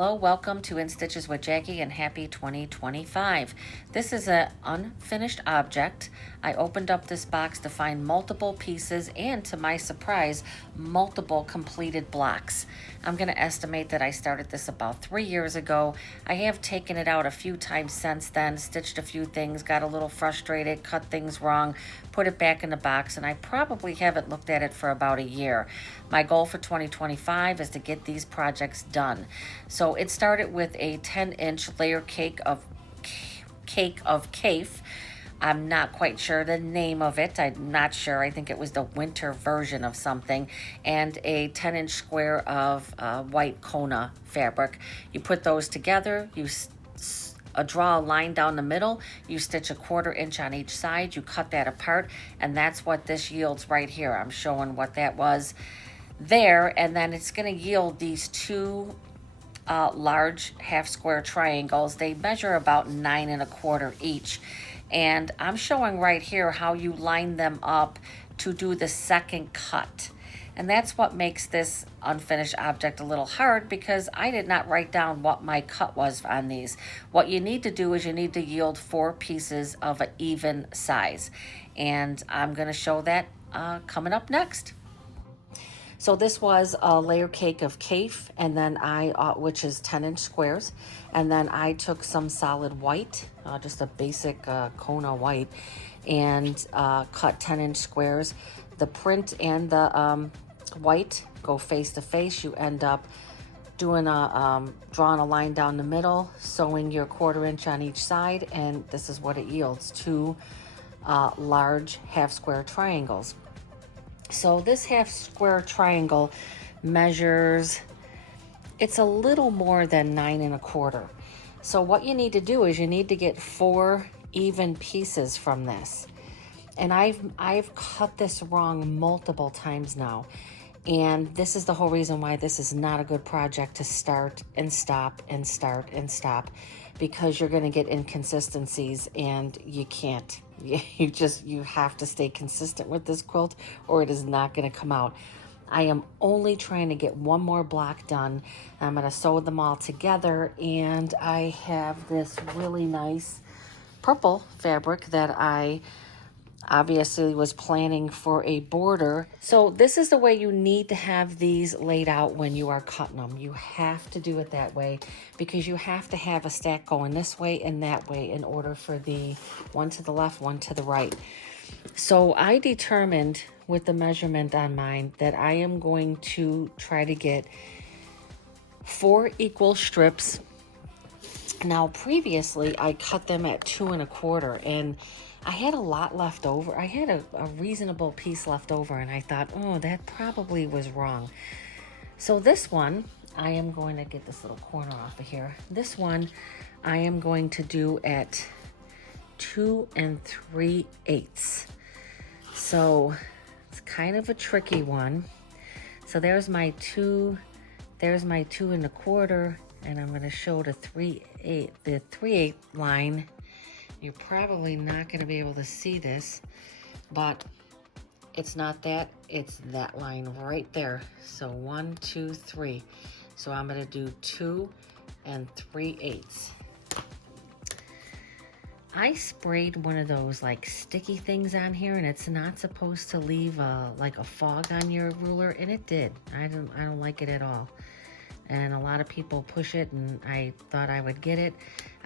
Hello, welcome to In Stitches with Jackie and happy 2025. This is an unfinished object. I opened up this box to find multiple pieces and, to my surprise, multiple completed blocks. I'm going to estimate that I started this about 3 years ago. I have taken it out a few times since then, stitched a few things, got a little frustrated, cut things wrong, put it back in the box, and I probably haven't looked at it for about a year. My goal for 2025 is to get these projects done. So it started with a 10-inch layer cake of Kaif. I'm not quite sure the name of it. I'm not sure. I think it was the winter version of something. And a 10-inch square of white Kona fabric. You put those together. You draw a line down the middle. You stitch a 1/4 inch on each side. You cut that apart. And that's what this yields right here. I'm showing what that was there. And then it's going to yield these two large half square triangles. They measure about 9 1/4 each. And I'm showing right here how you line them up to do the second cut. And that's what makes this unfinished object a little hard, because I did not write down what my cut was on these. What you need to do is you need to yield 4 pieces of an even size. And I'm going to show that coming up next. So this was a layer cake of Kaif, and then which is 10-inch squares. And then I took some solid white, just a basic Kona white, and cut 10-inch squares. The print and the white go face to face. You end up doing drawing a line down the middle, sewing your 1/4 inch on each side, and this is what it yields: 2 large half square triangles. So this half square triangle measures, it's a little more than 9 1/4. So what you need to do is you need to get 4 even pieces from this. And I've cut this wrong multiple times now. And this is the whole reason why this is not a good project to start and stop and start and stop, because you're going to get inconsistencies and you can't. You have to stay consistent with this quilt or it is not going to come out. I am only trying to get one more block done. I'm going to sew them all together, and I have this really nice purple fabric that I obviously was planning for a border. So this is the way you need to have these laid out when you are cutting them. You have to do it that way, because you have to have a stack going this way and that way in order for the one to the left, one to the right. So I determined with the measurement on mine that I am going to try to get 4 equal strips. Now previously I cut them at 2 1/4, and I had a lot left over. I had a reasonable piece left over, and I thought, oh, that probably was wrong. So this one, I am going to get this little corner off of here. This one, I am going to do at 2 3/8. So it's kind of a tricky one. So there's my 2 1/4, and I'm going to show the 3/8 line. You're probably not going to be able to see this, but it's not that, it's that line right there. So 1 2 3. So I'm going to do 2 3/8. I sprayed one of those like sticky things on here, and it's not supposed to leave like a fog on your ruler, and it did. I don't like it at all. And a lot of people push it, and I thought I would get it.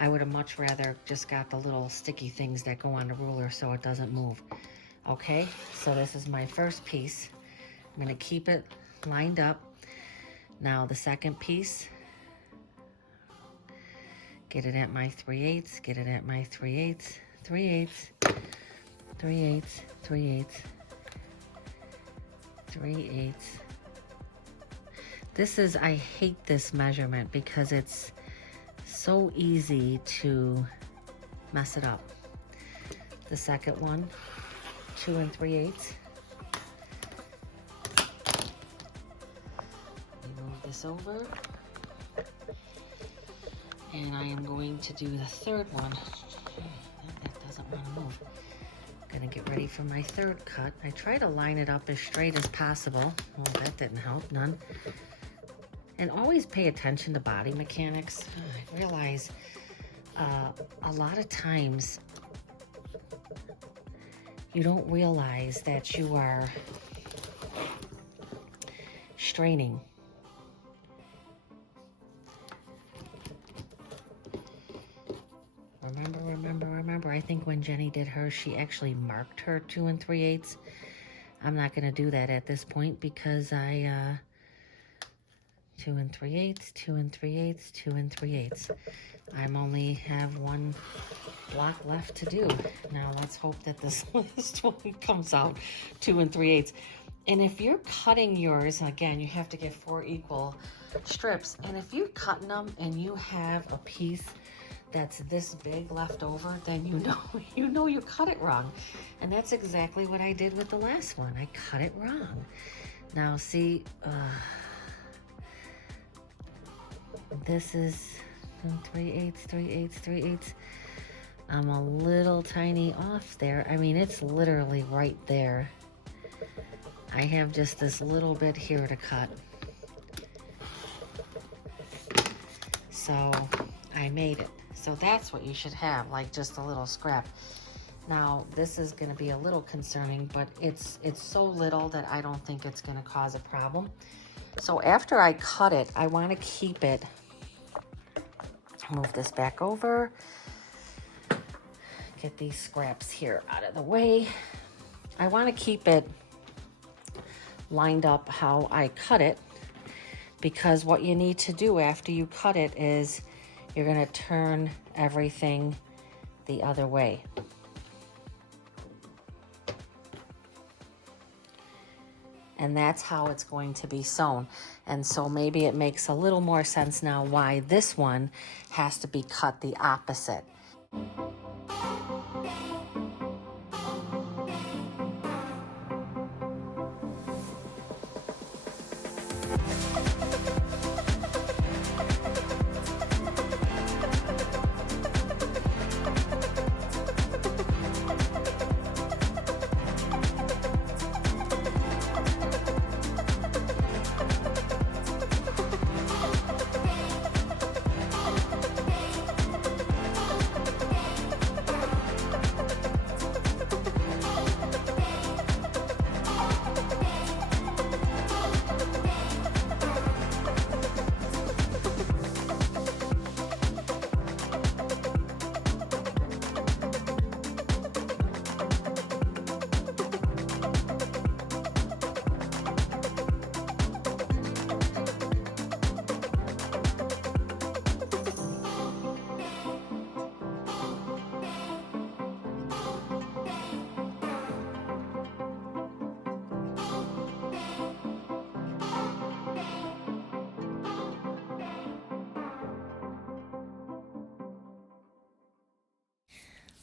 I would have much rather just got the little sticky things that go on the ruler so it doesn't move. Okay, so this is my first piece. I'm going to keep it lined up. Now the second piece, get it at my 3/8, get it at my 3/8, 3/8, 3/8, 3/8, 3/8. This is, I hate this measurement because it's so easy to mess it up. The second one, 2 3/8. Move this over. And I am going to do the third one. That doesn't want to move. Gonna get ready for my third cut. I try to line it up as straight as possible. Well, that didn't help none. And always pay attention to body mechanics. I realize a lot of times you don't realize that you are straining. Remember, I think when Jenny did hers, she actually marked her 2 3/8. I'm not going to do that at this point because I, 2 3/8, 2 3/8, 2 3/8. I'm only have one block left to do. Now let's hope that this last one comes out 2 3/8. And if you're cutting yours, again, you have to get 4 equal strips. And if you're cutting them and you have a piece that's this big left over, then you know you cut it wrong. And that's exactly what I did with the last one. I cut it wrong. Now see, this is 3/8, 3/8, 3/8. I'm a little tiny off there. I mean, it's literally right there. I have just this little bit here to cut. So I made it. So that's what you should have, like just a little scrap. Now this is going to be a little concerning, but it's so little that I don't think it's going to cause a problem. So after I cut it, I want to keep it. Move this back over. Get these scraps here out of the way. I want to keep it lined up how I cut it, because what you need to do after you cut it is you're going to turn everything the other way. And that's how it's going to be sewn. And so maybe it makes a little more sense now why this one has to be cut the opposite.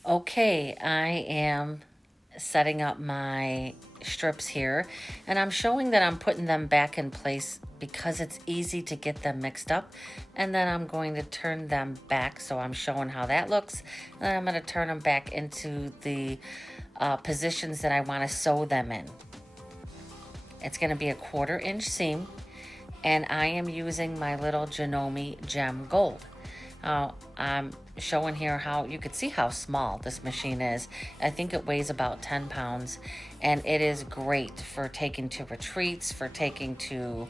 Okay, I am setting up my strips here, and I'm showing that I'm putting them back in place because it's easy to get them mixed up. And then I'm going to turn them back, so I'm showing how that looks. And then I'm going to turn them back into the positions that I want to sew them in. It's going to be a 1/4 inch seam, and I am using my little Janome Gem Gold. I'm showing here how you could see how small this machine is. I think it weighs about 10 pounds, and it is great for taking to retreats, for taking to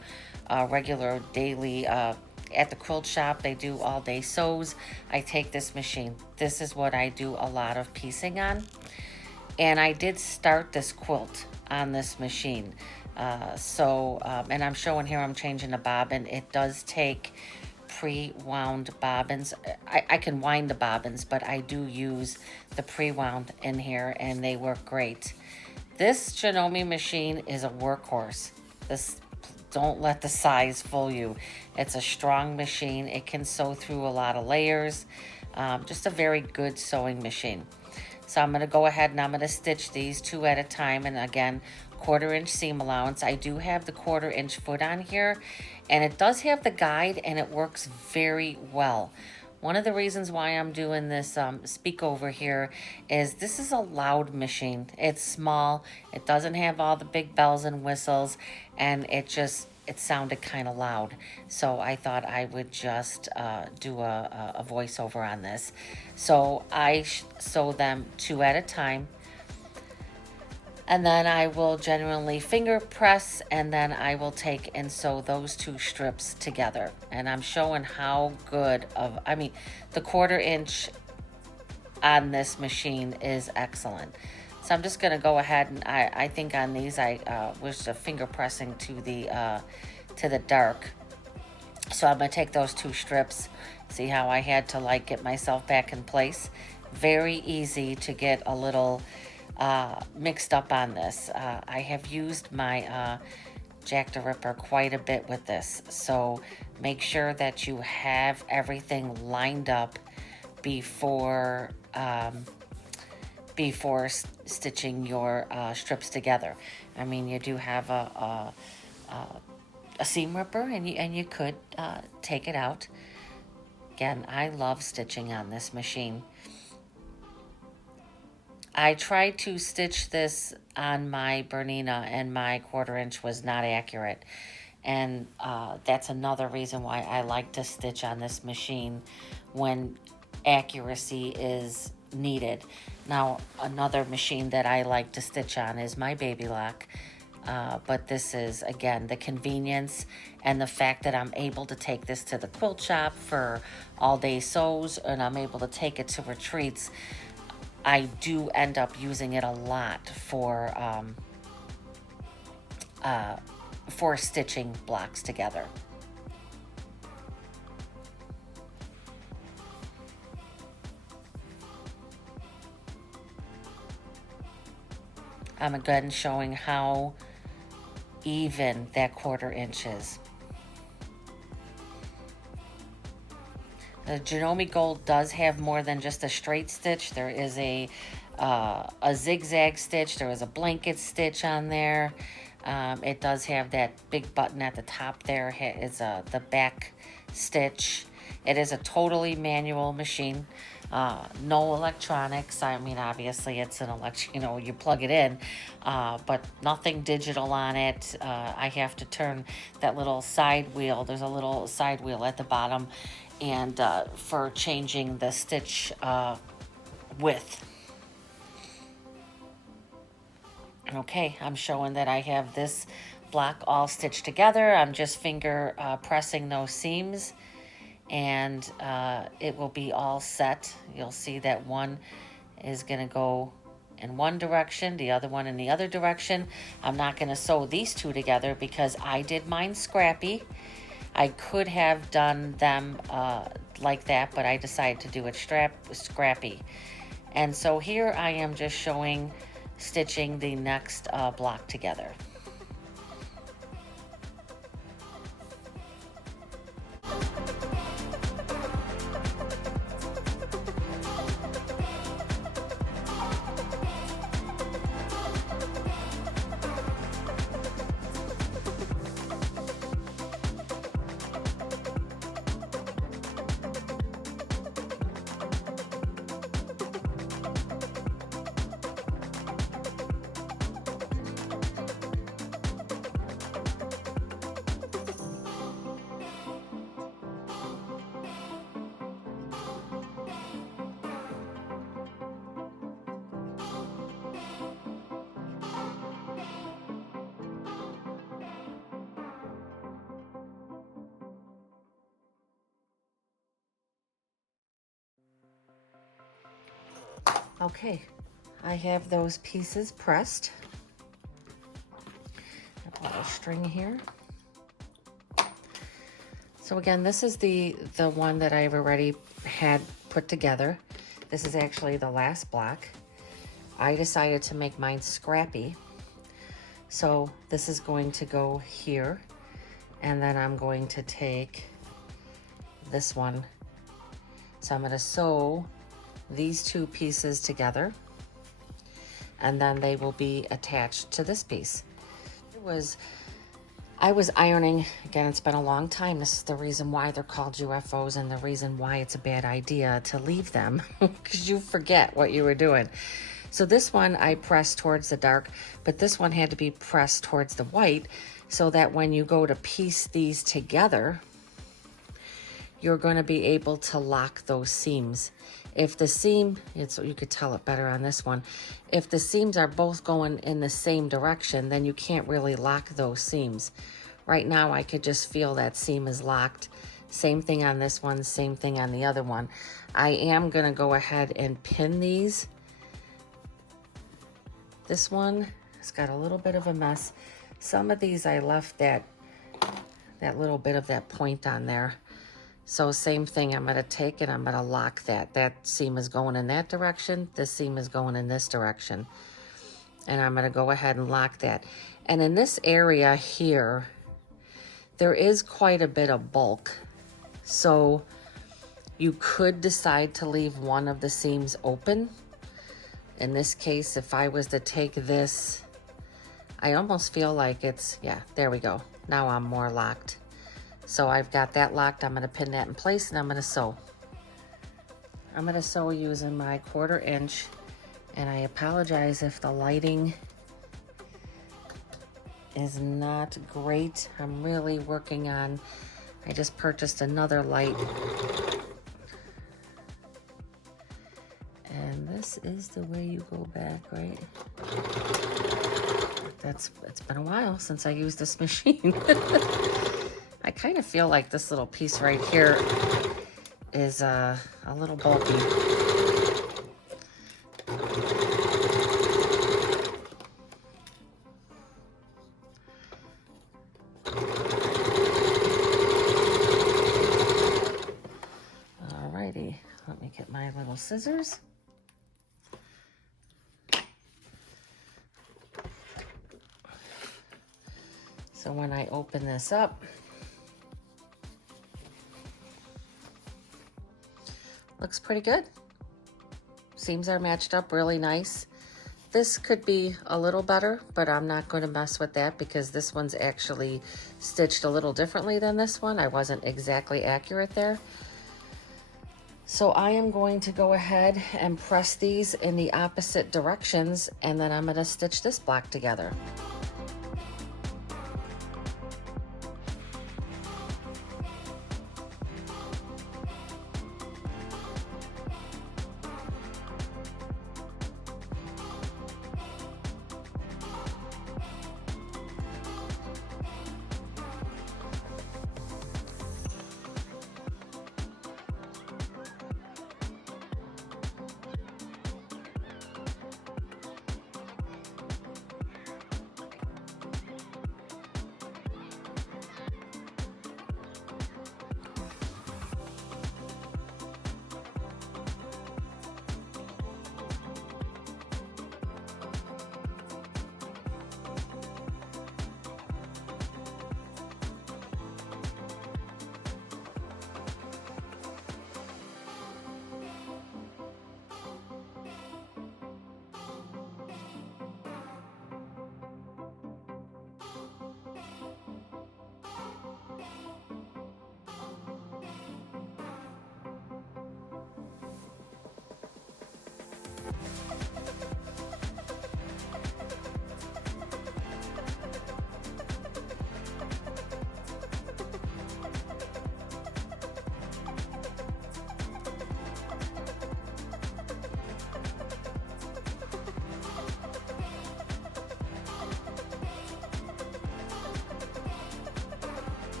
regular daily, at the quilt shop, they do all day sews. I take this machine. This is what I do a lot of piecing on. And I did start this quilt on this machine. And I'm showing here, I'm changing the bobbin. It does take pre-wound bobbins. I can wind the bobbins, but I do use the pre-wound in here, and they work great. This Janome machine is a workhorse. Don't let the size fool you. It's a strong machine. It can sew through a lot of layers. Just a very good sewing machine. So I'm going to go ahead and I'm going to stitch these 2 at a time. And again, 1/4 inch seam allowance. I do have the 1/4 inch foot on here, and it does have the guide, and it works very well. One of the reasons why I'm doing this speak over here is this is a loud machine. It's small. It doesn't have all the big bells and whistles, and it's it sounded kind of loud. So I thought I would just do a voiceover on this. So I sew them 2 at a time. And then I will generally finger press, and then I will take and sew those 2 strips together. And I'm showing how good of, I mean, the 1/4 inch on this machine is excellent. So I'm just going to go ahead and I think on these I was finger pressing to the dark. So I'm going to take those 2 strips. See how I had to like get myself back in place? Very easy to get a little mixed up on this. I have used my Jack the Ripper quite a bit with this. So make sure that you have everything lined up before stitching your strips together. I mean, you do have a seam ripper, and you could take it out. Again, I love stitching on this machine. I tried to stitch this on my Bernina, and my 1/4 inch was not accurate. And that's another reason why I like to stitch on this machine when accuracy is needed. Now, another machine that I like to stitch on is my Baby Lock. But this is, again, the convenience and the fact that I'm able to take this to the quilt shop for all-day sews, and I'm able to take it to retreats. I do end up using it a lot for stitching blocks together. I'm again showing how even that 1/4 inch is. The Janome Gold does have more than just a straight stitch. There is a zigzag stitch. There is a blanket stitch on there. It does have that big button at the top there. It's the back stitch. It is a totally manual machine. No electronics. I mean, obviously it's an you plug it in, but nothing digital on it. I have to turn that little side wheel. There's a little side wheel at the bottom, and for changing the stitch width. Okay, I'm showing that I have this block all stitched together. I'm just finger pressing those seams, and it will be all set. You'll see that one is going to go in one direction, the other one in the other direction. I'm not going to sew these 2 together because I did mine scrappy. I could have done them like that, but I decided to do it scrappy. And so here I am just showing stitching the next block together. Okay, I have those pieces pressed. I put a string here. So again, this is the one that I've already had put together. This is actually the last block. I decided to make mine scrappy. So this is going to go here, and then I'm going to take this one. So I'm going to sew these 2 pieces together, and then they will be attached to this piece. I was ironing, again, it's been a long time. This is the reason why they're called UFOs, and the reason why it's a bad idea to leave them, because you forget what you were doing. So this one I pressed towards the dark, but this one had to be pressed towards the white so that when you go to piece these together, you're going to be able to lock those seams. If the seam, you could tell it better on this one, if the seams are both going in the same direction, then you can't really lock those seams. Right now I could just feel that seam is locked. Same thing on this one, same thing on the other one. I am going to go ahead and pin these. This one has got a little bit of a mess. Some of these I left that little bit of that point on there. So same thing, I'm going to take and I'm going to lock that. That seam is going in that direction. This seam is going in this direction. And I'm going to go ahead and lock that. And in this area here, there is quite a bit of bulk. So you could decide to leave one of the seams open. In this case, if I was to take this, I almost feel like it's, yeah, there we go. Now I'm more locked. So I've got that locked. I'm going to pin that in place and I'm going to sew. I'm going to sew using my 1/4 inch. And I apologize if the lighting is not great. I'm really working on, I just purchased another light. And this is the way you go back, right? It's been a while since I used this machine. I kind of feel like this little piece right here is a little bulky. Alrighty, let me get my little scissors. So when I open this up, looks pretty good. Seams are matched up really nice. This could be a little better, but I'm not going to mess with that because this one's actually stitched a little differently than this one. I wasn't exactly accurate there. So I am going to go ahead and press these in the opposite directions, and then I'm going to stitch this block together.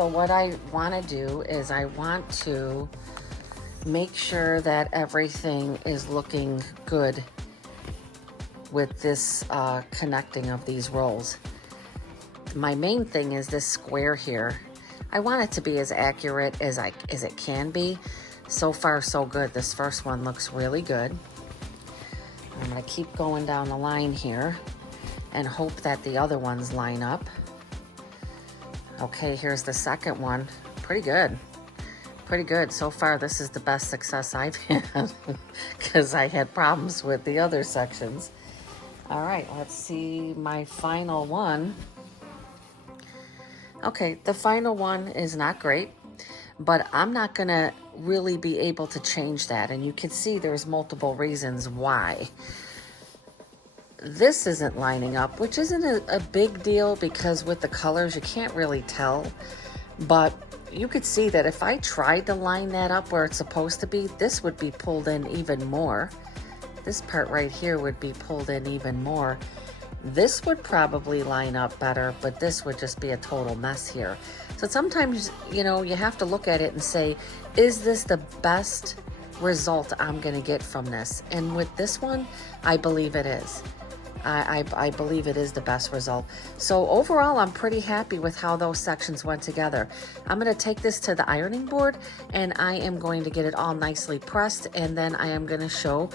So what I want to do is I want to make sure that everything is looking good with this connecting of these rolls. My main thing is this square here. I want it to be as accurate as it can be. So far, so good. This first one looks really good. I'm gonna keep going down the line here and hope that the other ones line up. Okay, here's the second one. Pretty good. Pretty good. So far, this is the best success I've had because I had problems with the other sections. All right, let's see my final one. Okay, the final one is not great, but I'm not gonna really be able to change that. And you can see there's multiple reasons why. This isn't lining up, which isn't a big deal because with the colors, you can't really tell. But you could see that if I tried to line that up where it's supposed to be, this would be pulled in even more. This part right here would be pulled in even more. This would probably line up better, but this would just be a total mess here. So sometimes, you know, you have to look at it and say, is this the best result I'm gonna get from this? And with this one, I believe it is. I believe it is the best result. So overall, I'm pretty happy with how those sections went together. I'm gonna take this to the ironing board and I am going to get it all nicely pressed, and then I am gonna show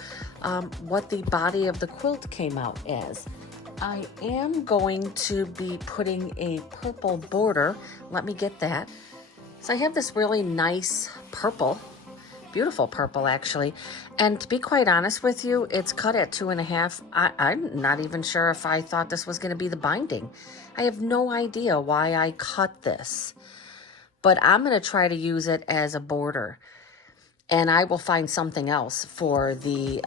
what the body of the quilt came out as. I am going to be putting a purple border. Let me get that. So I have this really nice purple, beautiful purple actually. And to be quite honest with you, it's cut at 2.5. I'm not even sure if I thought this was gonna be the binding. I have no idea why I cut this, but I'm gonna try to use it as a border. And I will find something else for the,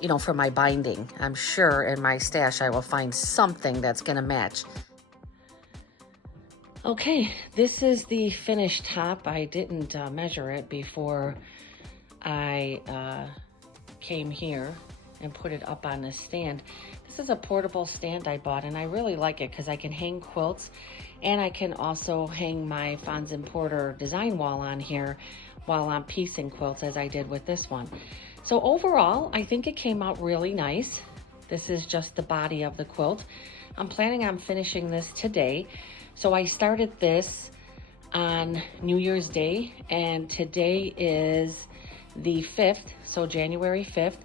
you know, for my binding. I'm sure in my stash I will find something that's gonna match. Okay, this is the finished top. I didn't measure it before I came here and put it up on this stand. This is a portable stand I bought, and I really like it because I can hang quilts, and I can also hang my Fons and Porter design wall on here while I'm piecing quilts, as I did with this one. So overall, I think it came out really nice. This is just the body of the quilt. I'm planning on finishing this today. So I started this on New Year's Day, and today is the 5th, so January 5th.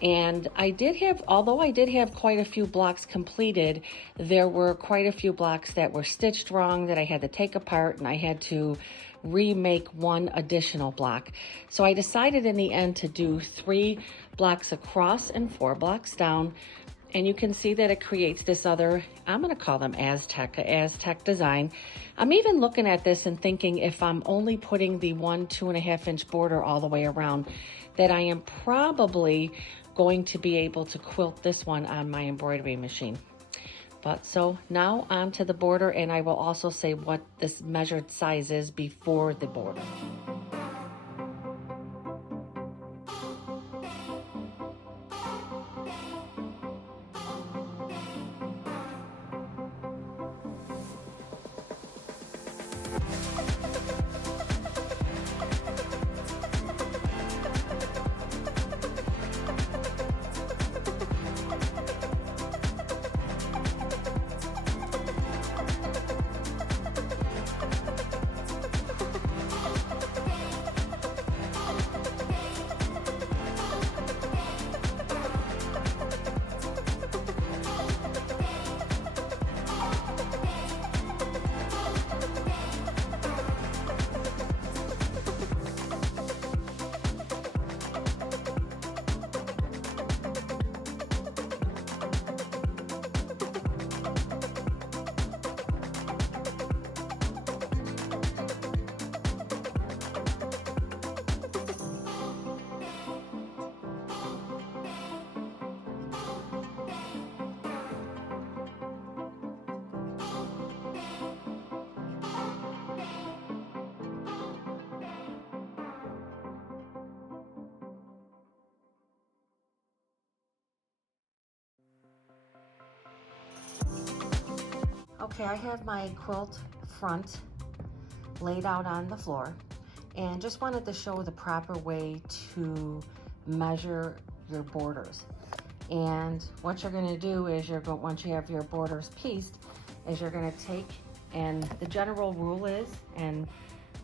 And I did have, although I did have quite a few blocks completed, there were quite a few blocks that were stitched wrong that I had to take apart, and I had to remake one additional block. So I decided in the end to do 3 blocks across and 4 blocks down. And you can see that it creates this other, I'm gonna call them Aztec design. I'm even looking at this and thinking if I'm only putting the 2.5 inch border all the way around, that I am probably going to be able to quilt this one on my embroidery machine. But so now on to the border, and I will also say what this measured size is before the border. Okay, I have my quilt front laid out on the floor, and just wanted to show the proper way to measure your borders. And what you're going to do is once you have your borders pieced, is you're going to take, and the general rule is, and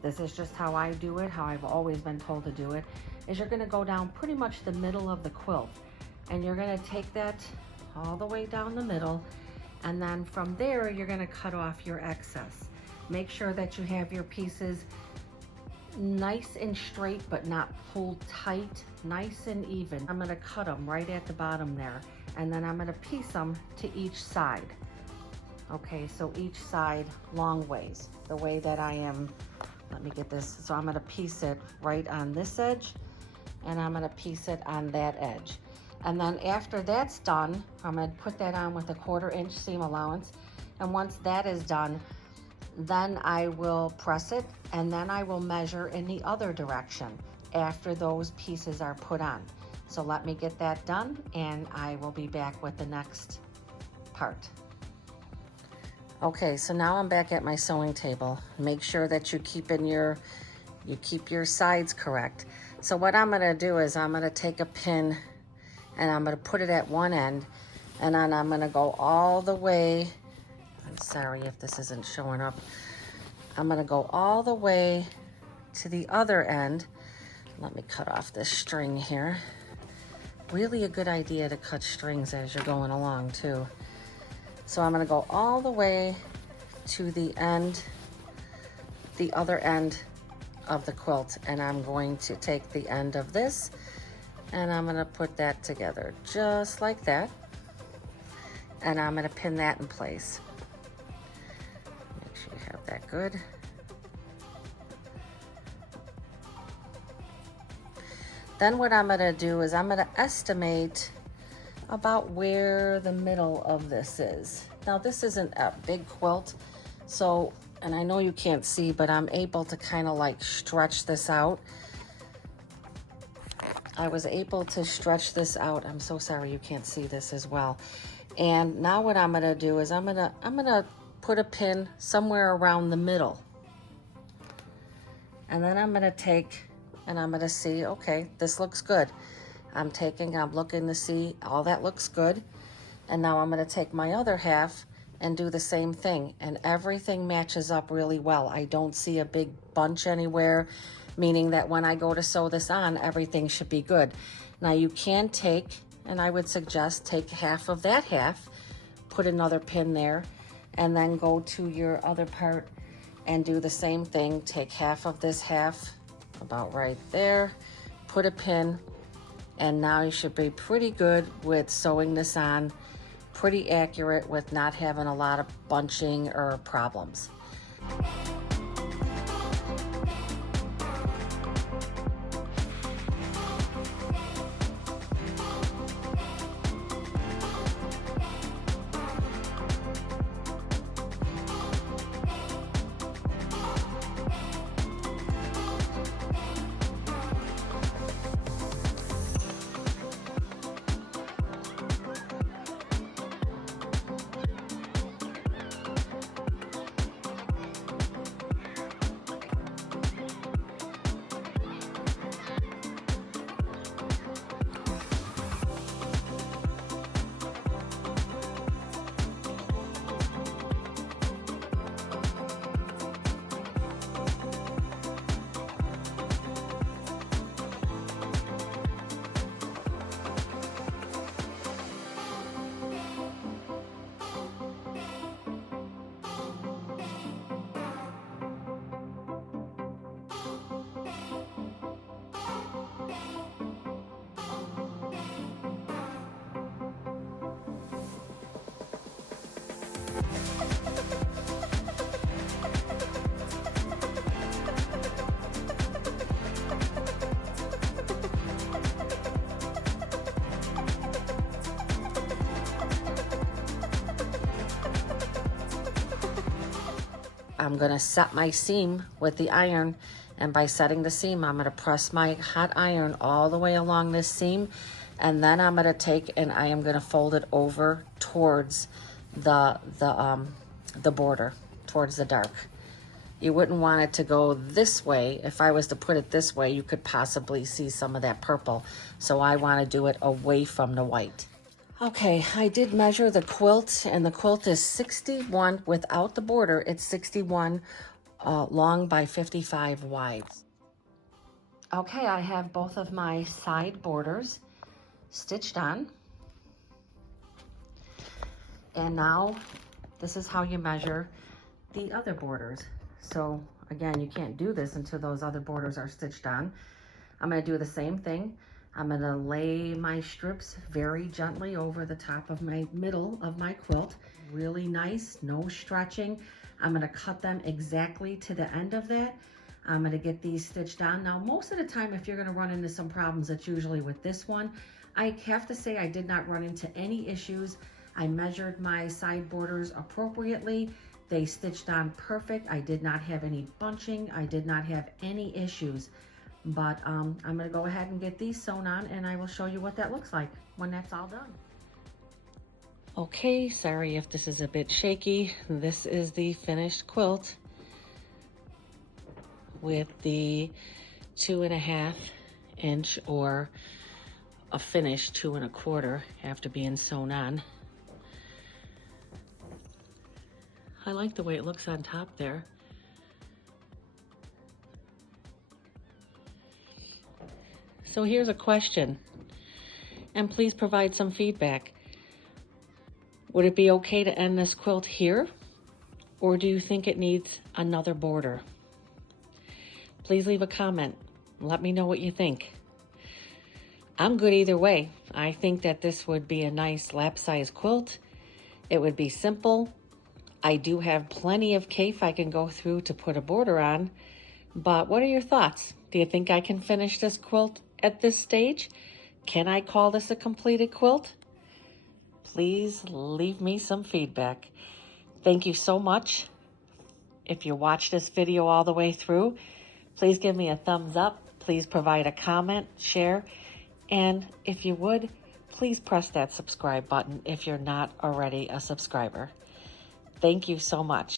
this is just how I do it, how I've always been told to do it, is you're going to go down pretty much the middle of the quilt, and you're going to take that all the way down the middle, and then from there you're going to cut off your excess. Make sure that you have your pieces nice and straight, but not pulled tight, nice and even. I'm gonna cut them right at the bottom there, and then I'm gonna piece them to each side. Okay, so each side long ways, the way that I am. Let me get this. So I'm gonna piece it right on this edge, and I'm gonna piece it on that edge. And then after that's done, I'm gonna put that on with a 1/4 inch seam allowance. And once that is done, then I will press it, and then I will measure in the other direction after those pieces are put on. So let me get that done, and I will be back with the next part. Okay, so now I'm back at my sewing table. Make sure that you keep your sides correct. So what I'm gonna do is I'm gonna take a pin and I'm gonna put it at one end, and then I'm gonna go all the way. I'm sorry if this isn't showing up. I'm gonna go all the way to the other end. Let me cut off this string here. Really a good idea to cut strings as you're going along too. So I'm gonna go all the way to the end, the other end of the quilt, and I'm going to take the end of this and I'm gonna put that together just like that. And I'm gonna pin that in place. Make sure you have that good. Then what I'm gonna do is I'm gonna estimate about where the middle of this is. Now this isn't a big quilt, so, and I know you can't see, but I'm able to kind of like stretch this out. I was able to stretch this out. I'm so sorry you can't see this as well. And now what I'm gonna do is I'm gonna put a pin somewhere around the middle. And then I'm gonna take, and I'm gonna see, okay, this looks good. I'm looking to see, all that looks good. And now I'm gonna take my other half and do the same thing. And everything matches up really well. I don't see a big bunch anywhere, meaning that when I go to sew this on, everything should be good. Now you can take, and I would suggest take half of that half, put another pin there, and then go to your other part and do the same thing. Take half of this half, about right there, put a pin, and now you should be pretty good with sewing this on, pretty accurate with not having a lot of bunching or problems. I'm gonna set my seam with the iron, and by setting the seam, I'm gonna press my hot iron all the way along this seam, and then I'm gonna take and I am gonna fold it over towards the border, towards the dark. You wouldn't want it to go this way. If I was to put it this way, you could possibly see some of that purple. So I want to do it away from the white. Okay, I did measure the quilt, and the quilt is 61, without the border, it's 61 long by 55 wide. Okay, I have both of my side borders stitched on. And now this is how you measure the other borders. So again, you can't do this until those other borders are stitched on. I'm going to do the same thing. I'm going to lay my strips very gently over the top of my middle of my quilt. Really nice, no stretching. I'm going to cut them exactly to the end of that. I'm going to get these stitched on. Now, most of the time, if you're going to run into some problems, it's usually with this one. I have to say I did not run into any issues. I measured my side borders appropriately. They stitched on perfect. I did not have any bunching. I did not have any issues. But I'm going to go ahead and get these sewn on, and I will show you what that looks like when that's all done. Okay, sorry if this is a bit shaky. This is the finished quilt with the 2.5 inch or a finished 2 1/4 after being sewn on. I like the way it looks on top there. So here's a question, and please provide some feedback. Would it be okay to end this quilt here, or do you think it needs another border? Please leave a comment. Let me know what you think. I'm good either way. I think that this would be a nice lap-size quilt. It would be simple. I do have plenty of cape I can go through to put a border on, but what are your thoughts? Do you think I can finish this quilt at this stage? Can I call this a completed quilt? Please leave me some feedback. Thank you so much. If you watched this video all the way through, please give me a thumbs up. Please provide a comment, share, and if you would, please press that subscribe button if you're not already a subscriber. Thank you so much.